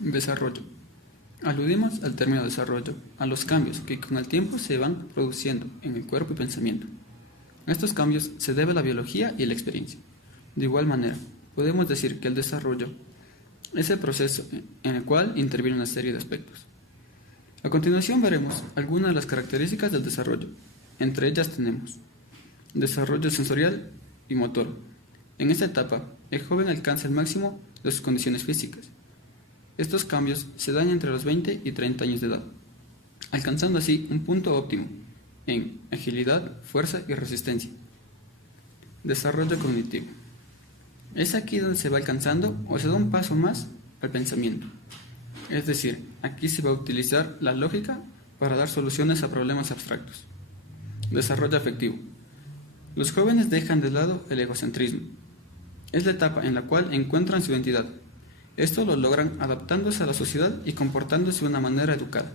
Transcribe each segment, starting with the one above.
Desarrollo. Aludimos al término desarrollo, a los cambios que con el tiempo se van produciendo en el cuerpo y pensamiento. Estos cambios se deben a la biología y la experiencia. De igual manera, podemos decir que el desarrollo es el proceso en el cual interviene una serie de aspectos. A continuación veremos algunas de las características del desarrollo. Entre ellas tenemos desarrollo sensorial y motor. En esta etapa, el joven alcanza el máximo de sus condiciones físicas. Estos cambios se dan entre los 20 y 30 años de edad, alcanzando así un punto óptimo en agilidad, fuerza y resistencia. Desarrollo cognitivo. Es aquí donde se va alcanzando o se da un paso más al pensamiento. Es decir, aquí se va a utilizar la lógica para dar soluciones a problemas abstractos. Desarrollo afectivo. Los jóvenes dejan de lado el egocentrismo. Es la etapa en la cual encuentran su identidad. Esto lo logran adaptándose a la sociedad y comportándose de una manera educada,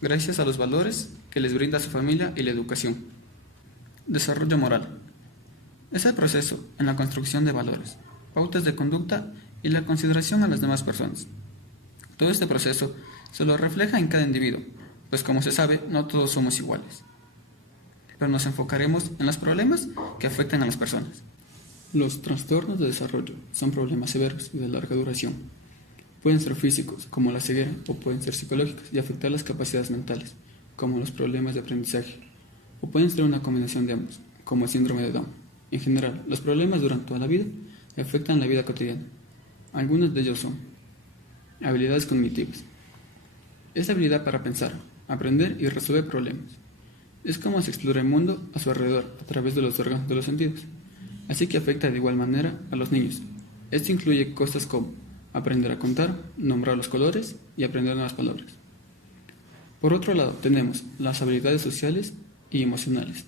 gracias a los valores que les brinda su familia y la educación. Desarrollo moral. Es el proceso en la construcción de valores, pautas de conducta y la consideración a las demás personas. Todo este proceso se lo refleja en cada individuo, pues como se sabe, no todos somos iguales. Pero nos enfocaremos en los problemas que afectan a las personas. Los trastornos de desarrollo son problemas severos y de larga duración. Pueden ser físicos, como la ceguera, o pueden ser psicológicos y afectar las capacidades mentales, como los problemas de aprendizaje, o pueden ser una combinación de ambos, como el síndrome de Down. En general, los problemas durante toda la vida afectan la vida cotidiana. Algunos de ellos son habilidades cognitivas. Es la habilidad para pensar, aprender y resolver problemas. Es como se explora el mundo a su alrededor a través de los órganos de los sentidos. Así que afecta de igual manera a los niños. Esto incluye cosas como aprender a contar, nombrar los colores y aprender nuevas palabras. Por otro lado, tenemos las habilidades sociales y emocionales.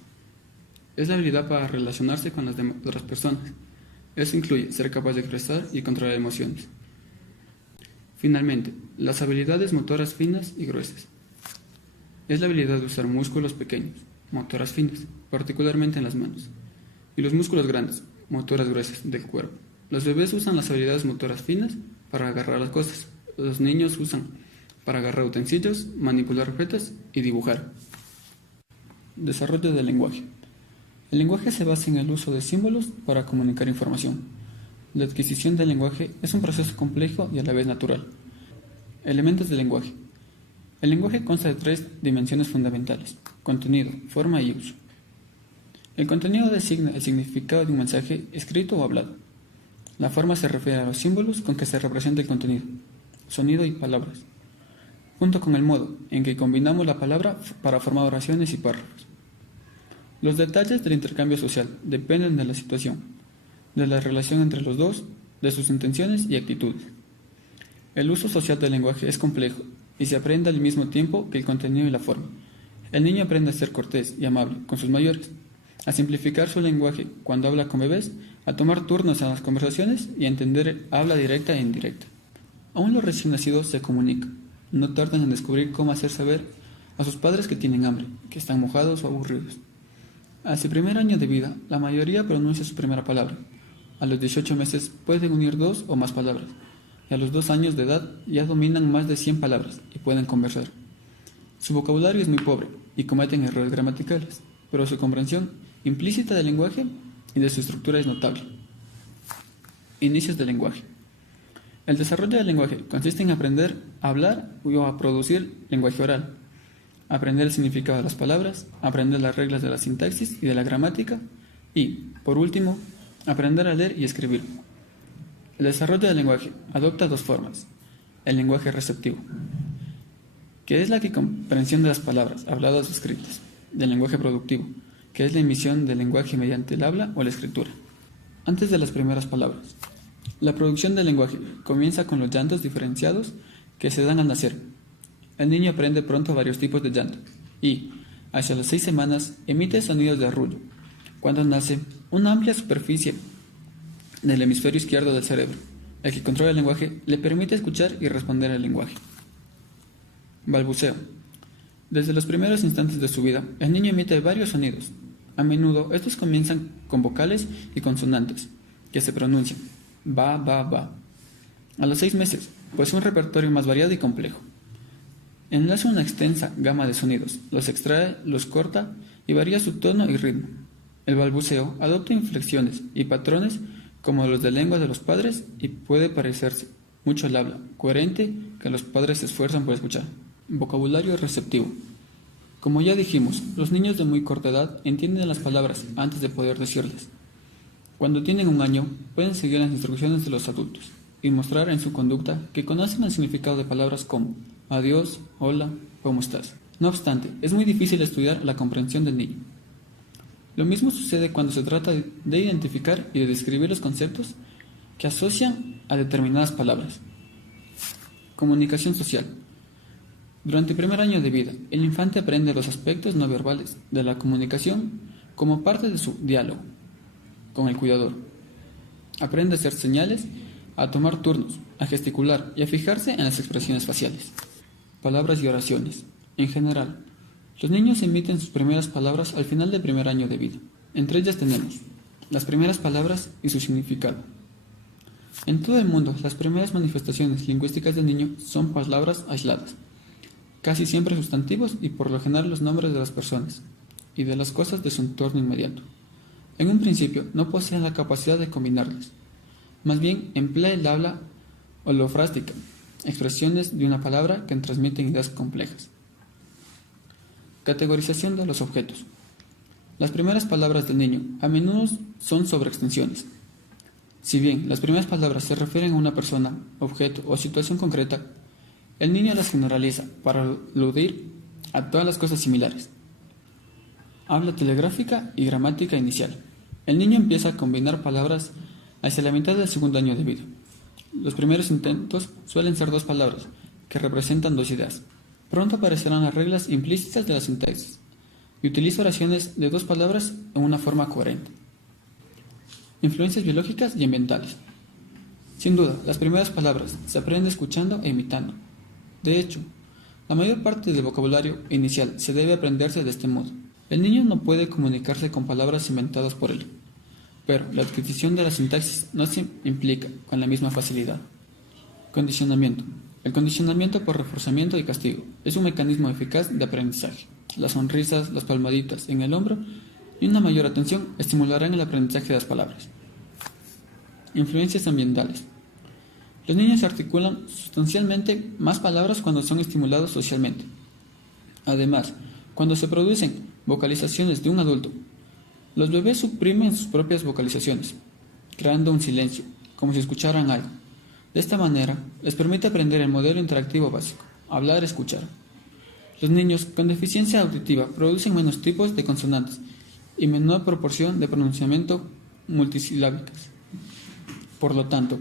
Es la habilidad para relacionarse con las otras personas. Esto incluye ser capaz de expresar y controlar emociones. Finalmente, las habilidades motoras finas y gruesas. Es la habilidad de usar músculos pequeños, motoras finas, particularmente en las manos, y los músculos grandes, motoras gruesas, del cuerpo. Los bebés usan las habilidades motoras finas para agarrar las cosas. Los niños usan para agarrar utensilios, manipular objetos y dibujar. Desarrollo del lenguaje. El lenguaje se basa en el uso de símbolos para comunicar información. La adquisición del lenguaje es un proceso complejo y a la vez natural. Elementos del lenguaje. El lenguaje consta de 3 dimensiones fundamentales: contenido, forma y uso. El contenido designa el significado de un mensaje escrito o hablado. La forma se refiere a los símbolos con que se representa el contenido, sonido y palabras, junto con el modo en que combinamos la palabra para formar oraciones y párrafos. Los detalles del intercambio social dependen de la situación, de la relación entre los dos, de sus intenciones y actitudes. El uso social del lenguaje es complejo y se aprende al mismo tiempo que el contenido y la forma. El niño aprende a ser cortés y amable con sus mayores, a simplificar su lenguaje cuando habla con bebés, a tomar turnos en las conversaciones y a entender habla directa e indirecta. Aún los recién nacidos se comunican, no tardan en descubrir cómo hacer saber a sus padres que tienen hambre, que están mojados o aburridos. A su primer año de vida, la mayoría pronuncia su primera palabra. A los 18 meses pueden unir 2 o más palabras, y a los 2 años de edad ya dominan más de 100 palabras y pueden conversar. Su vocabulario es muy pobre y cometen errores gramaticales, pero su comprensión implícita del lenguaje y de su estructura es notable. Inicios del lenguaje. El desarrollo del lenguaje consiste en aprender a hablar o a producir lenguaje oral, aprender el significado de las palabras, aprender las reglas de la sintaxis y de la gramática y, por último, aprender a leer y escribir. El desarrollo del lenguaje adopta 2 formas. El lenguaje receptivo, que es la comprensión de las palabras habladas o escritas, del lenguaje productivo, que es la emisión del lenguaje mediante el habla o la escritura. Antes de las primeras palabras. La producción del lenguaje comienza con los llantos diferenciados que se dan al nacer. El niño aprende pronto varios tipos de llanto y, hacia las 6 semanas, emite sonidos de arrullo. Cuando nace, una amplia superficie del hemisferio izquierdo del cerebro, el que controla el lenguaje, le permite escuchar y responder al lenguaje. Balbuceo. Desde los primeros instantes de su vida, el niño emite varios sonidos. A menudo, estos comienzan con vocales y consonantes, que se pronuncian ba, ba, ba. A los 6 meses, pues un repertorio más variado y complejo. Enlaza una extensa gama de sonidos, los extrae, los corta y varía su tono y ritmo. El balbuceo adopta inflexiones y patrones como los de lengua de los padres y puede parecerse mucho al habla, coherente que los padres se esfuerzan por escuchar. Vocabulario receptivo. Como ya dijimos, los niños de muy corta edad entienden las palabras antes de poder decirlas. Cuando tienen 1 año, pueden seguir las instrucciones de los adultos y mostrar en su conducta que conocen el significado de palabras como adiós, hola, ¿cómo estás? No obstante, es muy difícil estudiar la comprensión del niño. Lo mismo sucede cuando se trata de identificar y de describir los conceptos que asocian a determinadas palabras. Comunicación social. Durante el primer año de vida, el infante aprende los aspectos no verbales de la comunicación como parte de su diálogo con el cuidador. Aprende a hacer señales, a tomar turnos, a gesticular y a fijarse en las expresiones faciales. Palabras y oraciones. En general, los niños emiten sus primeras palabras al final del primer año de vida. Entre ellas tenemos las primeras palabras y su significado. En todo el mundo, las primeras manifestaciones lingüísticas del niño son palabras aisladas, casi siempre sustantivos y por lo general los nombres de las personas y de las cosas de su entorno inmediato. En un principio no poseen la capacidad de combinarlas, más bien emplea el habla holofrástica, expresiones de una palabra que transmiten ideas complejas. Categorización de los objetos. Las primeras palabras del niño a menudo son sobreextensiones. Si bien las primeras palabras se refieren a una persona, objeto o situación concreta, el niño las generaliza para aludir a todas las cosas similares. Habla telegráfica y gramática inicial. El niño empieza a combinar palabras hacia la mitad del 2.º año de vida. Los primeros intentos suelen ser 2 palabras, que representan 2 ideas. Pronto aparecerán las reglas implícitas de la sintaxis, y utiliza oraciones de 2 palabras en una forma coherente. Influencias biológicas y ambientales. Sin duda, las primeras palabras se aprenden escuchando e imitando. De hecho, la mayor parte del vocabulario inicial se debe aprenderse de este modo. El niño no puede comunicarse con palabras inventadas por él, pero la adquisición de la sintaxis no se implica con la misma facilidad. Condicionamiento. El condicionamiento por reforzamiento y castigo es un mecanismo eficaz de aprendizaje. Las sonrisas, las palmaditas en el hombro y una mayor atención estimularán el aprendizaje de las palabras. Influencias ambientales. Los niños articulan sustancialmente más palabras cuando son estimulados socialmente. Además, cuando se producen vocalizaciones de un adulto, los bebés suprimen sus propias vocalizaciones, creando un silencio, como si escucharan algo. De esta manera, les permite aprender el modelo interactivo básico, hablar-escuchar. Los niños con deficiencia auditiva producen menos tipos de consonantes y menor proporción de pronunciamiento multisilábicas. Por lo tanto,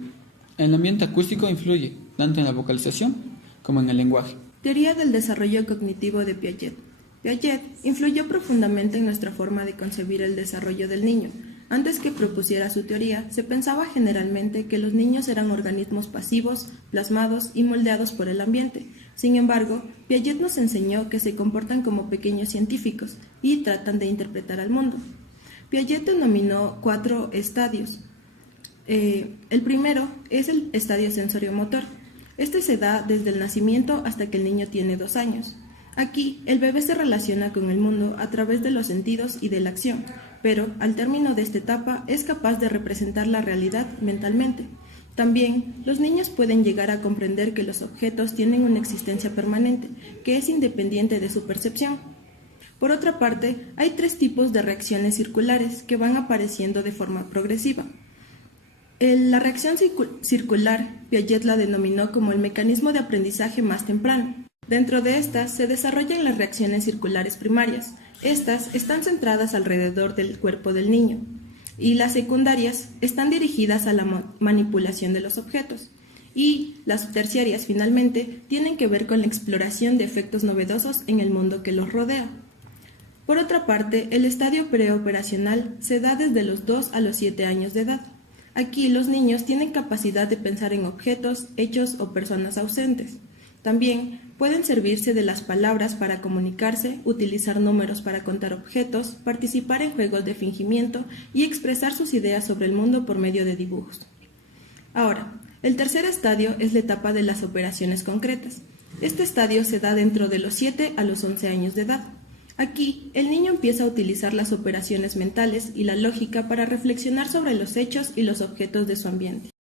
el ambiente acústico influye tanto en la vocalización como en el lenguaje. Teoría del desarrollo cognitivo de Piaget. Piaget influyó profundamente en nuestra forma de concebir el desarrollo del niño. Antes que propusiera su teoría, se pensaba generalmente que los niños eran organismos pasivos, plasmados y moldeados por el ambiente. Sin embargo, Piaget nos enseñó que se comportan como pequeños científicos y tratan de interpretar al mundo. Piaget denominó 4 estadios. El primero es el estadio sensoriomotor. Este se da desde el nacimiento hasta que el niño tiene 2 años. Aquí, el bebé se relaciona con el mundo a través de los sentidos y de la acción, pero al término de esta etapa es capaz de representar la realidad mentalmente. También, los niños pueden llegar a comprender que los objetos tienen una existencia permanente, que es independiente de su percepción. Por otra parte, hay 3 tipos de reacciones circulares que van apareciendo de forma progresiva. La reacción circular, Piaget la denominó como el mecanismo de aprendizaje más temprano. Dentro de estas se desarrollan las reacciones circulares primarias. Estas están centradas alrededor del cuerpo del niño, y las secundarias están dirigidas a la manipulación de los objetos. Y las terciarias, finalmente, tienen que ver con la exploración de efectos novedosos en el mundo que los rodea. Por otra parte, el estadio preoperacional se da desde los 2 a los 7 años de edad. Aquí los niños tienen capacidad de pensar en objetos, hechos o personas ausentes. También pueden servirse de las palabras para comunicarse, utilizar números para contar objetos, participar en juegos de fingimiento y expresar sus ideas sobre el mundo por medio de dibujos. Ahora, El tercer estadio es la etapa de las operaciones concretas. Este estadio se da dentro de los 7 a los 11 años de edad. Aquí, el niño empieza a utilizar las operaciones mentales y la lógica para reflexionar sobre los hechos y los objetos de su ambiente.